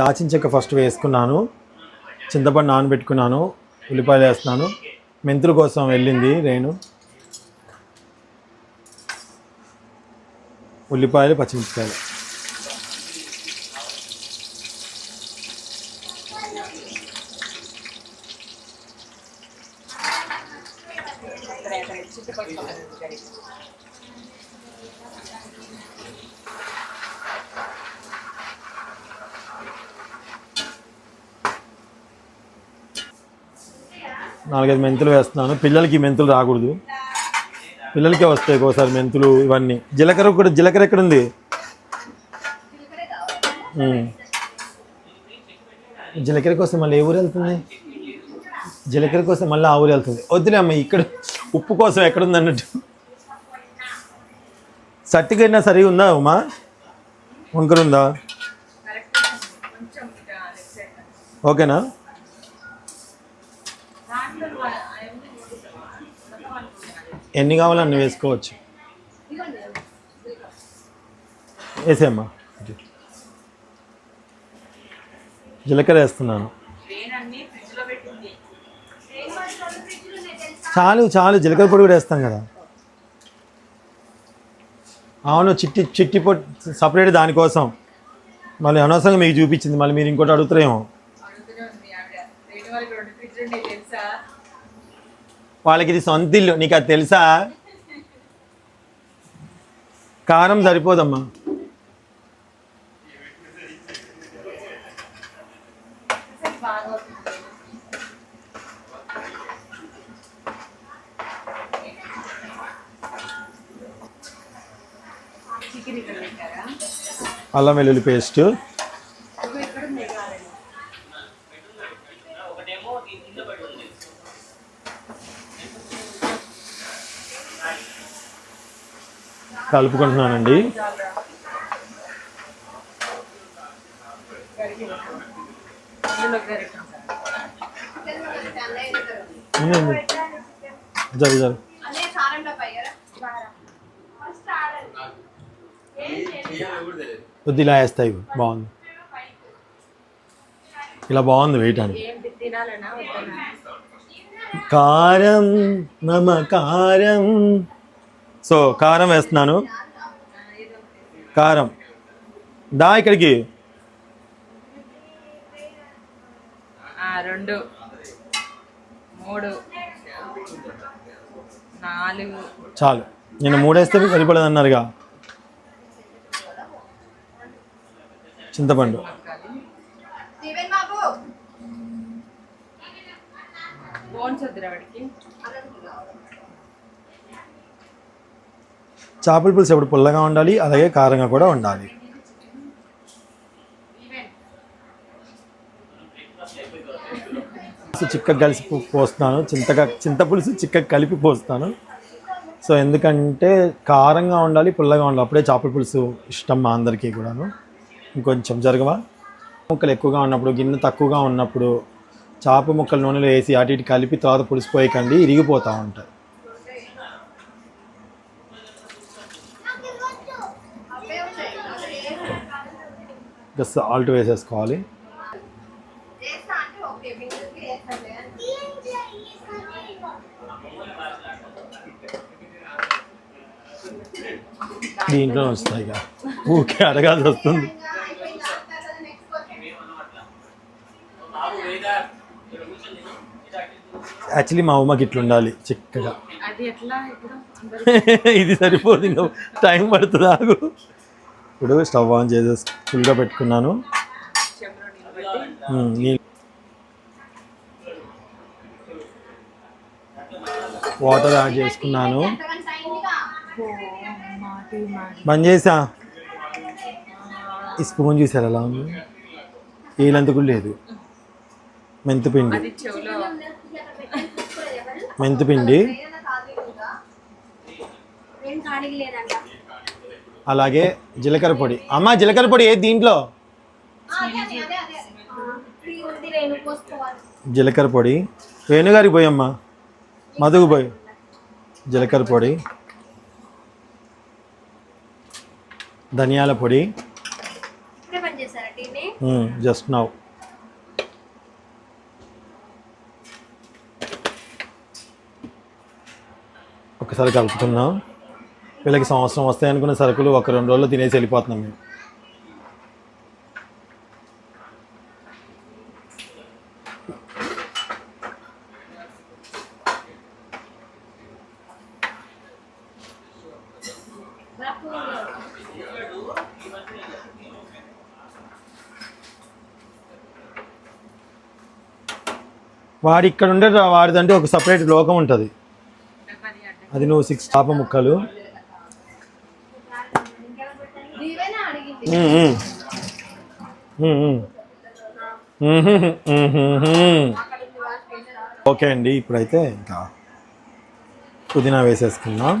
దాచిన చెక్క ఫస్ట్ వేసుకున్నాను. చింతపండు నానబెట్టుకున్నాను. ఉల్లిపాయలు వేస్తున్నాను. మెంతుల కోసం వెళ్ళింది రేణు. ఉల్లిపాయలు పచ్చిమిరపకాయలు. నాలుగైదు మెంతులు వేస్తున్నాను. పిల్లలకి మెంతులు రాకూడదు. పిల్లలకే వస్తాయి ఒకసారి మెంతులు ఇవన్నీ. జీలకర్ర కూడా జీలకర్ర ఎక్కడ ఉంది. జీలకర్ర కోసం మళ్ళీ ఏ ఊరు వెళ్తుంది? జీలకర్ర కోసం మళ్ళీ ఆ ఊరు వెళ్తుంది. వద్దులే అమ్మ ఇక్కడ ఉప్పు కోసం ఎక్కడుంది అన్నట్టు. సట్టికైనా సరిగా ఉందా ఉమా వంకర ఉందా ఓకేనా? ఎన్ని కావాలో అన్ని వేసుకోవచ్చు. వేసేమ్మా జీలకర్ర వేస్తున్నాను. చాలు చాలు జీలకర్ర పొడి కూడా వేస్తాం కదా. అవును చిట్టి చిట్టి పొట్టి సపరేట్ దానికోసం. మళ్ళీ అనవసరంగా మీకు చూపించింది మళ్ళీ మీరు ఇంకోటి అడుగుతారేమో. వాళ్ళకి ఇది సొంత ఇల్లు. నీకు అది తెలుసా? కారం సరిపోదమ్మా. అల్లం వెల్లుల్లి పేస్ట్. కలుపుకుంటున్నానండి. ఉండండి. జరు జరు కొద్ది ఇలా వేస్తాయి బాగుంది. ఇలా బాగుంది వేయటానికి. కారం మమ కారం సో కారం వేస్తున్నాను. కారం. దా ఇక్కడికి. రెండు. మూడు. నాలుగు. చాలు. నేను మూడేస్తే సరిపడదు అన్నారుగా చింతపండు వాడికి. చేపల పులుసు ఎప్పుడు పుల్లగా ఉండాలి అలాగే కారంగా కూడా ఉండాలి. చిక్క కలిసి పోస్తాను పోస్తున్నాను. చింతగా చింతపులుసు చిక్క కలిపి పోస్తాను సో ఎందుకంటే కారంగా ఉండాలి పుల్లగా ఉండాలి. అప్పుడే చేపల పులుసు ఇష్టం మా అందరికీ కూడాను. ఇంకొంచెం జరగవా? ముక్కలు ఎక్కువగా ఉన్నప్పుడు గిన్నె తక్కువగా ఉన్నప్పుడు చేప ముక్కలు నూనెలో వేసి అటు ఇటు కలిపి తర్వాత పులుసు పోయకండి ఇరిగిపోతూ ఉంటాయి. ఇంకా సాల్ట్ వేసేసుకోవాలి. దీంట్లో వస్తాయి ఇక. ఊకే అడగాల్సి వస్తుంది. యాక్చువల్లీ మా ఉమ్మకి ఇట్లా ఉండాలి చిక్కగా. ఇది సరిపోదు టైం పడుతుంది ఆగు. ఇప్పుడు స్టవ్ ఆన్ చేసేసి ఫుల్గా పెట్టుకున్నాను. వాటర్ యాడ్ చేసుకున్నాను. బంద్ చేసా? ఈ స్పూన్ చూసారు ఎలా ఉంది? ఏలంత కూడా లేదు. మెంతిపిండి అది చెవులో. మెంతిపిండి అలాగే జీలకర్ర పొడి. అమ్మ జీలకర్ర పొడి ఏది దీంట్లో? జీలకర్ర పొడి. వేణుగారికి పోయమ్మా మధుకు పోయి. జీలకర్ర పొడి. ధనియాల పొడి. Just now. ఒకసారి కలుపుకుందాం. వీళ్ళకి సంవత్సరం వస్తాయి అనుకున్న సరుకులు ఒక రెండు రోజుల్లో తినేసి వెళ్ళిపోతున్నాం మేము. వాడి ఇక్కడ ఉండే వాడిదంటే ఒక సపరేట్ లోకం ఉంటుంది. అది నువ్వు సిక్స్ చాప ముక్కలు నీవేనా అడిగింది మ్మ్, మ్మ్. మ్మ్, మ్మ్. మ్మ్, మ్మ్, మ్మ్. ఓకే అండి ఇప్పుడైతే ఇంకా పుదీనా వేసేసుకుందాం.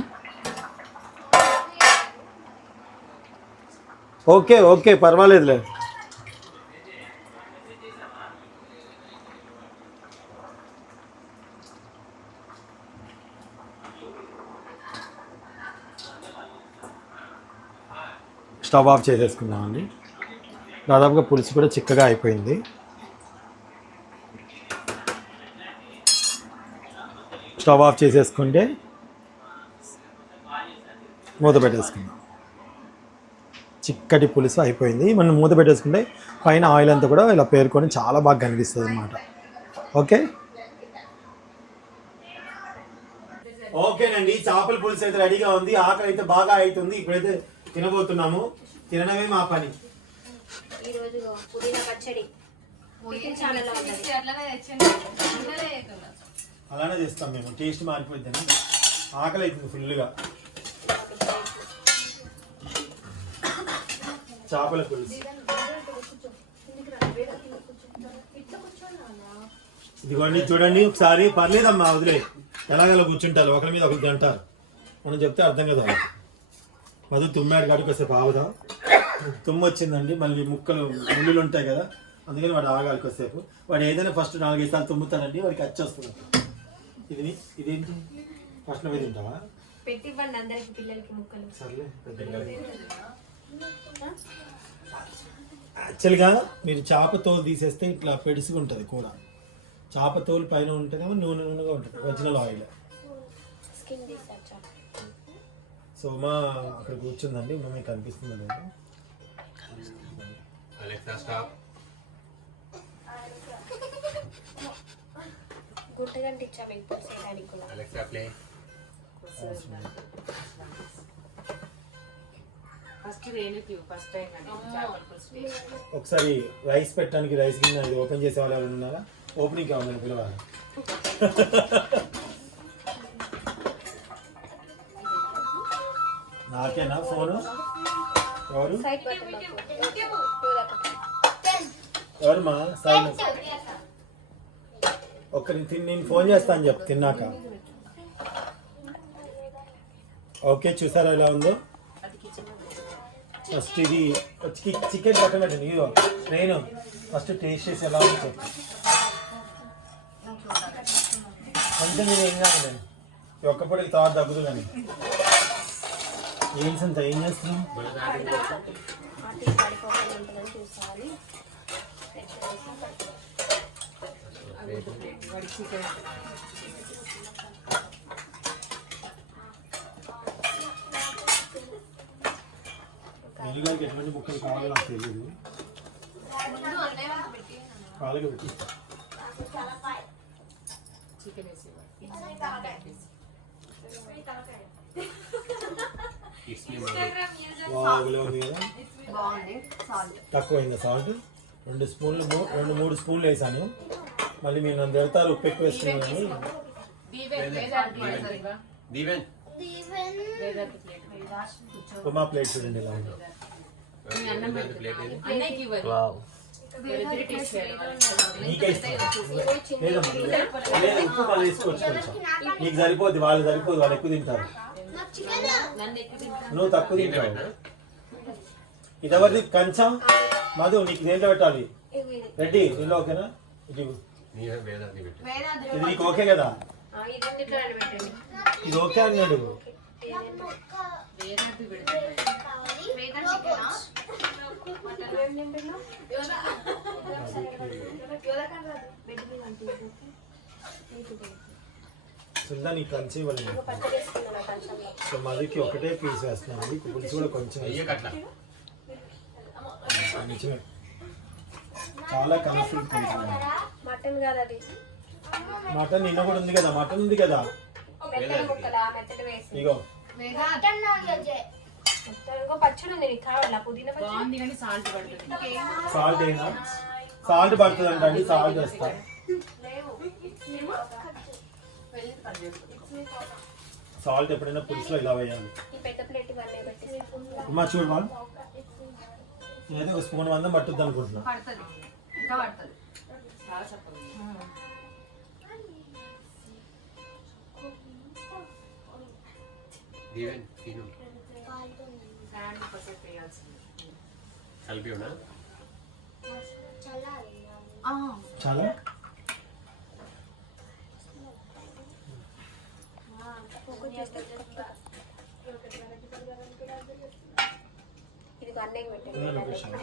ఓకే ఓకే పర్వాలేదులే. స్టవ్ ఆఫ్ చేసేసుకుందామండి దాదాపుగా పులుసు కూడా చిక్కగా అయిపోయింది. స్టవ్ ఆఫ్ చేసేసుకుంటే మూత పెట్టేసుకుందాం. చిక్కటి పులుసు అయిపోయింది. మనం మూత పెట్టేసుకుంటే పైన ఆయిల్ అంతా కూడా ఇలా పేరుకొని చాలా బాగా కనిపిస్తుంది అనమాట ఓకే? ఓకేనండి. చేపల పులుసు అయితే రెడీగా ఉంది. ఆకలి అయితే బాగా అవుతుంది. ఇప్పుడైతే తినబోతున్నాము. తినడమే మా పని. పుదీనా పచ్చడి. అలానే చేస్తాం మేము. టేస్ట్ మారిపోద్దని ఆకలి అవుతుంది ఫుల్గా చేపల పులుసు. ఇదిగోండి చూడండి ఒకసారి పర్లేదమ్మా వదిలే ఎలాగలా కూర్చుంటారు? ఒకరి మీద ఒకరికి అంటారు మనం చెప్తే అర్థం కదా. మధు తుమ్మాడు కాబట్టి కాసేపు ఆగుదాం. తుమ్ము వచ్చిందండి మళ్ళీ ముక్కలు ముళ్ళులు ఉంటాయి కదా అందుకని వాడు ఆగాలి కాసేపు వాడు ఏదైనా ఫస్ట్ నాలుగైదు సార్లు తుమ్ముతాడండి వాడికి వచ్చి వస్తుంది. ఇది ఇదేంటి? ఫస్ట్ నువ్వే తింటావా? పెట్టివ్వండి అందరికి పిల్లలకి ముక్కలు. సర్లే యాక్చువల్గా మీరు చేప తోలు తీసేస్తే ఇట్లా ఉంటుంది కూర. చేప తోలు పైన ఉంటేనేమో నూనె నూనెగా ఉంటుంది ఒరిజినల్ ఆయిల్. స్కిన్ తీసా సో ఉమా అక్కడ కూర్చుందండి ఉమా మీకు కనిపిస్తుంది లేదు. గుంటగంట కూడా. ఫస్ట్ రేణుకి ఫస్ట్ టైం. ఒకసారి రైస్ పెట్టడానికి రైస్ గిన్నె ఓపెన్ చేసే వాళ్ళు ఉన్నారా ఓపెనింగ్ కావాలని పిలవాలి నాకేనా? ఫోను? ఎవరు? ఎవరమ్మా సాయి ఒక్కరి తిని నేను ఫోన్ చేస్తాను చెప్పు తిన్నాక. ఓకే చూసారా ఎలా ఉందో? ఫస్ట్ ఇది వచ్చి చికెన్ పక్కన పెట్టండి. ఇదిగో నేను ఫస్ట్ టేస్ట్ చేసి ఎలా ఉందో చెప్పు. కొంచెం మీరు ఏం కాదు ఒక్కప్పుడు ఒక్క పొడికి తర్వాత కానీ ఏం సంత ఏం చేస్తున్నాం మెల్లిగారికి ఎటువంటి ముక్కలు కావాలో నాకు తెలియదు. కాలుగా పెట్టి. చికెన్ వేసేవాడు. బాగులో ఉంది కదా? తక్కువైందా సాల్ట్ రెండు స్పూన్లు మూ- రెండు మూడు స్పూన్లు వేసాను. మళ్ళీ మీరు నన్ను తిడతారు ఉప్పు ఎక్కువ వేసుకున్నాను. వేదాంతి ప్లేట్ చూడండి ఇలా ఉంది. వాళ్ళకి. నీకే సరిపోద్ది వాళ్ళు సరిపోదు వాళ్ళు ఎక్కువ తింటారు. నువ్వు తక్కువ తింటావు ఇదెవరిది కంచం మధు నీకు దేంట్లో పెట్టాలి రెడ్డి దీనిలో ఓకేనా ఇది. ఇది నీకు ఓకే కదా ఇది ఓకే అన్నాడు సుల్దా నీకు కొంచెంలో సో మదికి ఒకటే పీస్ వేస్తున్నాను. పులుసు కూడా కొంచెం నిజమే చాలా కలర్ఫుల్ తింటున్నాను మటన్ కాదు అది. మటన్ నిన్న కూడా ఉంది కదా మటన్ ఉంది కదా. ఇగో. సాల్ట్ అయినా సాల్ట్ పడుతుంది. అండి సాల్ట్ వేస్తా. సాల్ట్ ఎప్పుడైనా పులుసులో ఇలా వేయాలి. ఈ పెద్ద ప్లేట్ ఇవన్నీ పెట్టి అమ్మా చూడు వాళ్ళు నేనైతే ఒక స్పూన్ మందం పట్టుద్ది అనుకుంటున్నా. పడుతుంది. ఇంకా పడుతుంది చాలా చక్కగా దీవెన్ తిను శాండ్ పర్సెంట్ వేయాల్సింది కలిపి ఉన్నా చాలా ఇది అన్నయ్య పెట్టండి ఉన్న లొకేషన్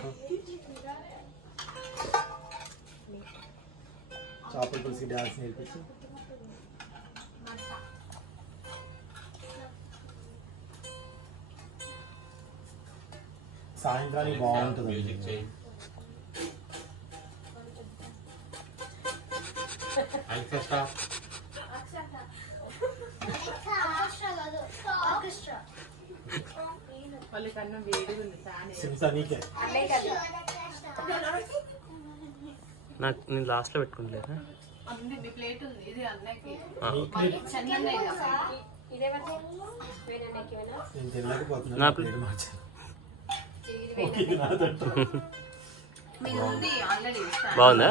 చేపల పులుసు డ్యాన్స్ నేర్పించి సాయంత్రానికి బాగుంటుంది మ్యూజిక్ చేయి ఆర్కెస్ట్రా వాళ్ళకి అన్నం వేడిగా ఉంది ఫ్యాన్ సింసా నీకే నేను లాస్ట్లో పెట్టుకుంటలేదా నీకే బాగుందా?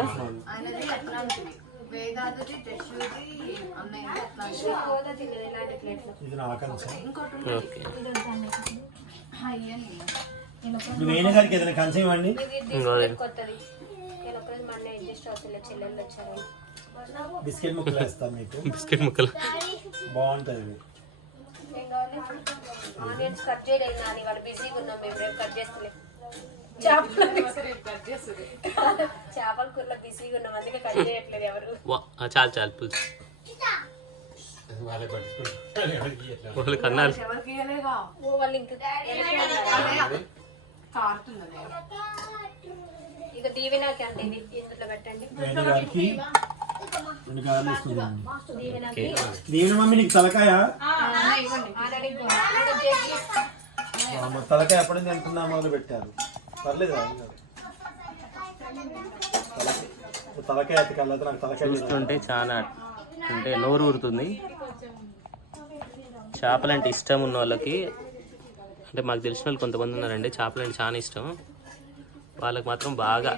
ఓకే. ఇప్పుడు నేనే గారికి ఏదైనా కంచం ఇవ్వండి. బిస్కెట్ ముక్కలు వేస్తాను మీకు. బిస్కెట్ ముక్కలు. బాగుంటుంది ఆనియన్స్ కట్ చేయలేదు నాని వాళ్ళు బిజీగా ఉన్నాం మేము రేపు కట్ చేస్తలే. చేపల కట్ చేస్తుంది. చేపల కూరలో బిజీగా ఉన్నాం అందుకే కట్ చేయట్లేదు ఎవరు. చాలు చాలు పులుసు. ఇంక కారుతున్నది ఇక దీవెనాకి అంటే ఇది ఇందులో పెట్టండి. మమ్మీ నీకు తలకాయ? తలకాయ ఎప్పుడు తింటున్నా మొదలు పెట్టారు. పర్లేదు. తలకాయ. తలకాయ నాకు తలకాయ. చూస్తుంటే చాలా అంటే నోరు ఊరుతుంది. చేపలంటే ఇష్టం ఉన్న వాళ్ళకి అంటే మాకు తెలిసిన వాళ్ళు కొంతమంది ఉన్నారండి చేపలంటే చాలా ఇష్టం. వాళ్ళకి మాత్రం బాగా.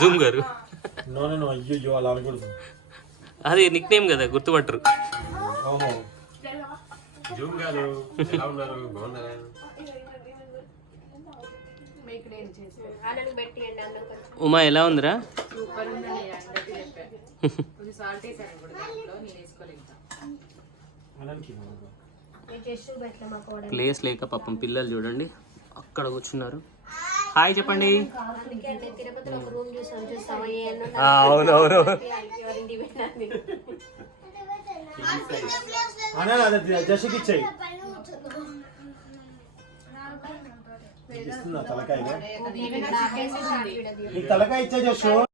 జూమ్ గారు. నో నో, నో అయ్యో అలా అనకూడదు. అది నిక్ నేమ్ కదా గుర్తుపట్టరు. ఓహో జూమ్ గారు ఎలా ఉన్నారు? బాగున్నారా? ఉమా ఎలా ఉందిరా? ప్లేస్ లేక పాపం పిల్లలు చూడండి అక్కడ కూర్చున్నారు. హాయ్ చెప్పండి. అందుకే అంటే తిరుపతిలో ఒక రూమ్ చూసాం చూస్తావా ఏ అన్న? అవునవును. ఎవరింటి పోయినది అనే అదే జస్ట్ ఇచ్చేయి ఇస్తుందా తలకాయ నీకు తలకాయ ఇచ్చే జస్ట్